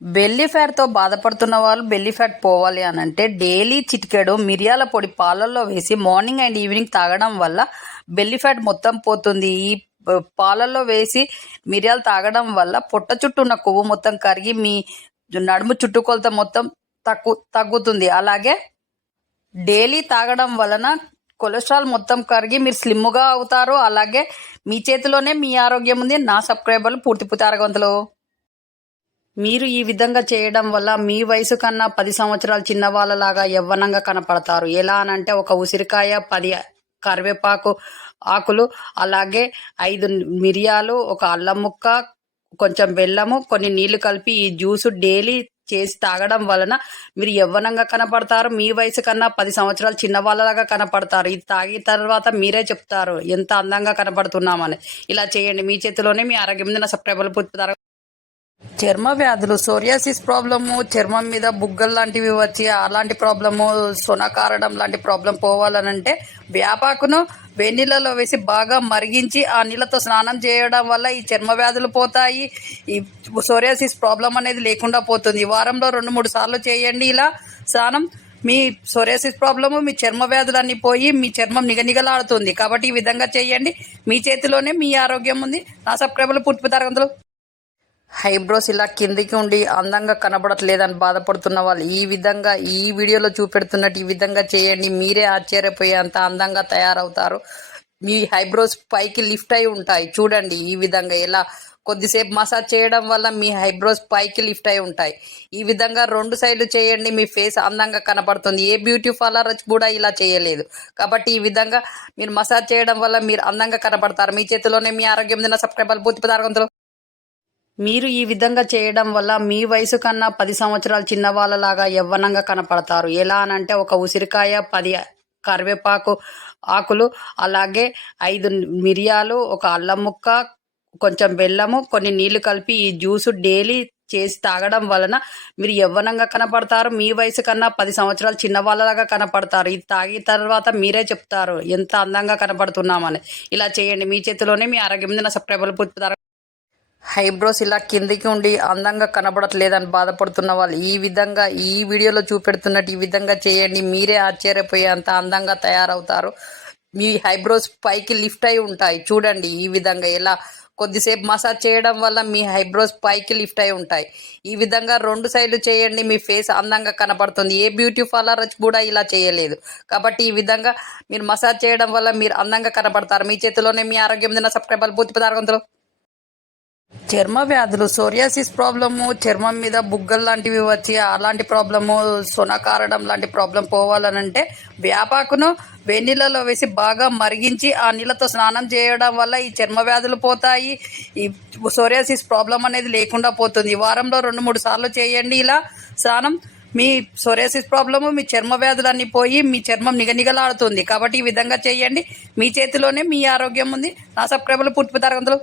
Belly ఫ్యాట్‌తో బాధపడుతున్న వాళ్ళు belly fat పోవాలి అనంటే డైలీ చిటికెడు మిరియాల పొడి పాలల్లో వేసి మార్నింగ్ అండ్ ఈవినింగ్ తాగడం వల్ల బెల్లీ ఫ్యాట్ మొత్తం పోతుంది. ఈ పాలల్లో వేసి మిరియాలు తాగడం వల్ల పొట్ట చుట్టూ ఉన్న కొవ్వు మొత్తం కరిగి మీ నడుము చుట్టుకొలత మొత్తం తగ్గుతుంది. అలాగే డైలీ తాగడం వలన కొలెస్ట్రాల్ మొత్తం కరిగి మీరు స్లిమ్‌గా అవుతారు. అలాగే మీ చేతిలోనే మీ ఆరోగ్యం ఉంది. నా సబ్స్క్రైబర్లు పూర్తి ఆరోగ్యవంతులు. మీరు ఈ విధంగా చేయడం వల్ల మీ వయసు కన్నా 10 సంవత్సరాలు చిన్నవాళ్ళలాగా యవ్వనంగా కనపడతారు. ఎలా అనంటే ఒక ఉసిరికాయ, 10 కరివేపాకు ఆకులు, అలాగే 5 మిరియాలు, ఒక అల్లం ముక్క, కొంచెం బెల్లము, కొన్ని నీళ్లు కలిపి ఈ జ్యూసు డైలీ చేసి తాగడం వలన మీరు యవ్వనంగా కనపడతారు. మీ వయసు కన్నా 10 సంవత్సరాలు చిన్నవాళ్ళలాగా కనపడతారు. ఇది తాగిన తర్వాత మీరే చెప్తారు ఎంత అందంగా కనపడుతున్నామని. ఇలా చేయండి, మీ చేతిలోనే మీ ఆరోగ్యం ఉంది. నా సబ్స్క్రైబర్లు పూర్తి చర్మ వ్యాధులు, సోరియాసిస్ ప్రాబ్లము, చర్మం మీద బుగ్గలు లాంటివి వచ్చి అలాంటి ప్రాబ్లము, సొనకారడం లాంటి ప్రాబ్లం పోవాలనంటే వేపాకును వేడినీళ్ళలో వేసి బాగా మరిగించి ఆ నీళ్ళతో స్నానం చేయడం వల్ల ఈ చర్మ వ్యాధులు పోతాయి. ఈ సోరియాసిస్ ప్రాబ్లం అనేది లేకుండా పోతుంది. వారంలో 2-3 సార్లు చేయండి ఇలా స్నానం. మీ సోరియాసిస్ ప్రాబ్లము, మీ చర్మ వ్యాధులన్నీ పోయి మీ చర్మం నిగనిగలాడుతుంది. కాబట్టి ఈ విధంగా చేయండి, మీ చేతిలోనే మీ ఆరోగ్యం ఉంది. నా సబ్స్క్రైబర్లు పూర్తి తరగతులు. హైబ్రోస్ ఇలా కిందికి ఉండి అందంగా కనబడట్లేదని బాధపడుతున్న వాళ్ళు ఈ విధంగా ఈ వీడియోలో చూపెడుతున్నట్టు ఈ విధంగా చేయండి, మీరే ఆశ్చర్యపోయేంత అందంగా తయారవుతారు. మీ హైబ్రోస్ పైకి లిఫ్ట్ అయి ఉంటాయి. చూడండి ఈ విధంగా ఎలా కొద్దిసేపు మసాజ్ చేయడం వల్ల మీ హైబ్రోస్ పైకి లిఫ్ట్ అయి ఉంటాయి. ఈ విధంగా 2 సైడ్లు చేయండి, మీ ఫేస్ అందంగా కనపడుతుంది. ఏ బ్యూటీ పార్లర్ కూడా ఇలా చేయలేదు. కాబట్టి ఈ విధంగా మీరు మసాజ్ చేయడం వల్ల మీరు అందంగా కనపడతారు. మీ చేతిలోనే మీ ఆరోగ్యం ఉన్న సబ్స్క్రైబర్లు పూర్తి ఆరోగ్యంతో. మీరు ఈ విధంగా చేయడం వల్ల మీ వయసు కన్నా 10 సంవత్సరాలు చిన్నవాళ్ళలాగా యవ్వనంగా కనపడతారు. ఎలా అనంటే ఒక ఉసిరికాయ, 10 కరివేపాకు ఆకులు, అలాగే 5 మిరియాలు, ఒక అల్లం ముక్క, కొంచెం బెల్లము, కొన్ని నీళ్లు కలిపి ఈ జ్యూసు డైలీ చేసి తాగడం వలన మీరు యవ్వనంగా కనపడతారు. మీ వయసు కన్నా 10 సంవత్సరాలు చిన్నవాళ్ళలాగా కనపడతారు. ఇది తాగిన తర్వాత మీరే చెప్తారు ఎంత అందంగా కనపడుతున్నామని. ఇలా చేయండి, మీ చేతిలోనే మీ ఆరోగ్యం ఉంది. నా సబ్స్క్రైబర్లు పూర్తి హైబ్రోస్ ఇలా కిందికి ఉండి అందంగా కనబడట్లేదని బాధపడుతున్న వాళ్ళు ఈ విధంగా ఈ వీడియోలో చూపెడుతున్నట్టు ఈ విధంగా చేయండి, మీరే ఆశ్చర్యపోయేంత అందంగా తయారవుతారు. మీ హైబ్రోస్ పైకి లిఫ్ట్ అయి ఉంటాయి. చూడండి ఈ విధంగా ఎలా కొద్దిసేపు మసాజ్ చేయడం వల్ల మీ హైబ్రోస్ పైకి లిఫ్ట్ అయి ఉంటాయి. ఈ విధంగా 2 సైడ్లు చేయండి, మీ ఫేస్ అందంగా కనపడుతుంది. ఏ బ్యూటీ పార్లర్ కూడా ఇలా చేయలేదు. కాబట్టి ఈ విధంగా మీరు మసాజ్ చేయడం వల్ల మీరు అందంగా కనపడతారు. మీ చేతిలోనే మీ ఆరోగ్యం ఉన్న సబ్స్క్రైబర్లు పూర్తి ఆరోగ్యంతో. చర్మ వ్యాధులు, సోరియాసిస్ ప్రాబ్లము, చర్మం మీద బుగ్గలు లాంటివి వచ్చి అలాంటి ప్రాబ్లము, సొనకారడం లాంటి ప్రాబ్లం పోవాలనంటే వేపాకును వేడినీళ్ళలో వేసి బాగా మరిగించి ఆ నీళ్ళతో స్నానం చేయడం వల్ల ఈ చర్మ వ్యాధులు పోతాయి. ఈ సోరియాసిస్ ప్రాబ్లం అనేది లేకుండా పోతుంది. వారంలో 2-3 సార్లు చేయండి ఇలా స్నానం. మీ సోరియాసిస్ ప్రాబ్లము, మీ చర్మ వ్యాధులన్నీ పోయి మీ చర్మం నిగనిగలాడుతుంది. కాబట్టి ఈ విధంగా చేయండి, మీ చేతిలోనే మీ ఆరోగ్యం ఉంది. నా సబ్స్క్రైబర్లు పూర్తి తరగతులు.